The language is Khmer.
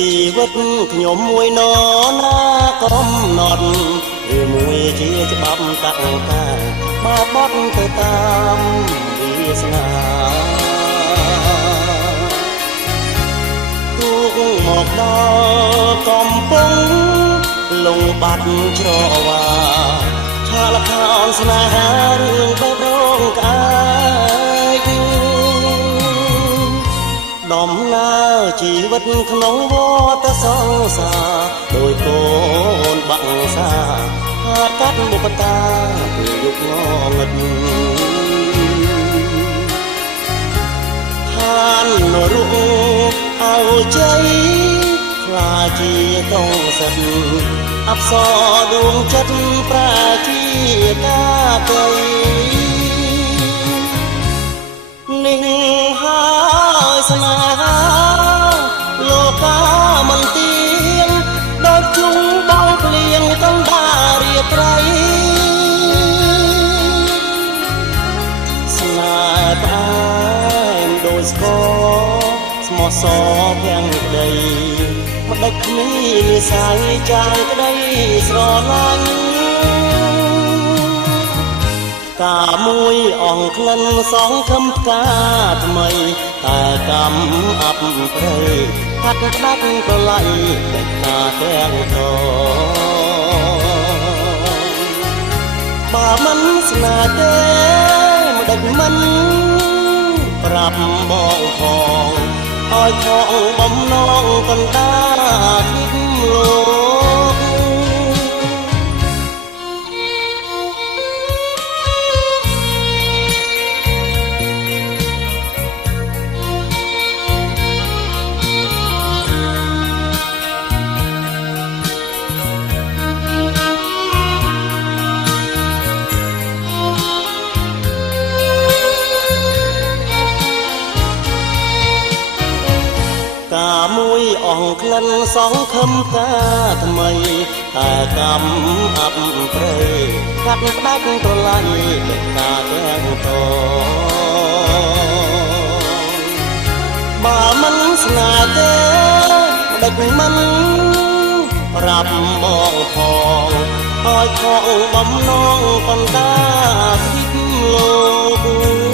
ជីវិតខ្ញុំមួយណណាកំណត់ឬមួយជាច្បាប់តាំងតាបើបត់ទៅតាមវាសនាទូកមកដល់កំពុងលងបាត់ច្រវាឆាលខោនស្នេហារឿងបែបរងកាយដំណើរជីវិតក្នុងវដ្តសង្សារដោយកូនបាក់សាហាកាត់បុព្វតាពីយុគងងឹតឋានរុកអើជ័យខ្លាជាតងសិទ្ធអប្សរដួងចិត្តប្រាជាកាកៃនេះហើយស្នេហាលោកាមិនទៀងដូចជុំបងភ្លៀងកណ្ដាលរាត្រីស្នេហ៍ផ្អែមដូចស្គរស្មោះសរទាំងក្តីមិនដឹកគ្មាននិស័យចាយក្តីស្រឡាញ់កាមួយអងក្លិនសងខំផ្កាថ្មីតែកម្មអប់ព្រៃហាត់ក្តាច់ប្រឡ័យតែតាទាំងតបើមិនស្នេហ៍ទេមិនដឹកមិនប្រាប់បងផងឲ្យខងបំណងកណ្ដាលលោកកាមួយអងក្លិនសងខំកាថ្មីតែកម្មអាប់ព្រៃកាត់ផ្ដាច់ប្រឡាញ់តែកាទាំងតបើមិនស្នេហ៍ទេដឹកមិនប្រាប់បងផងឲ្យខកបំណងកណ្ដាលពិភពលោក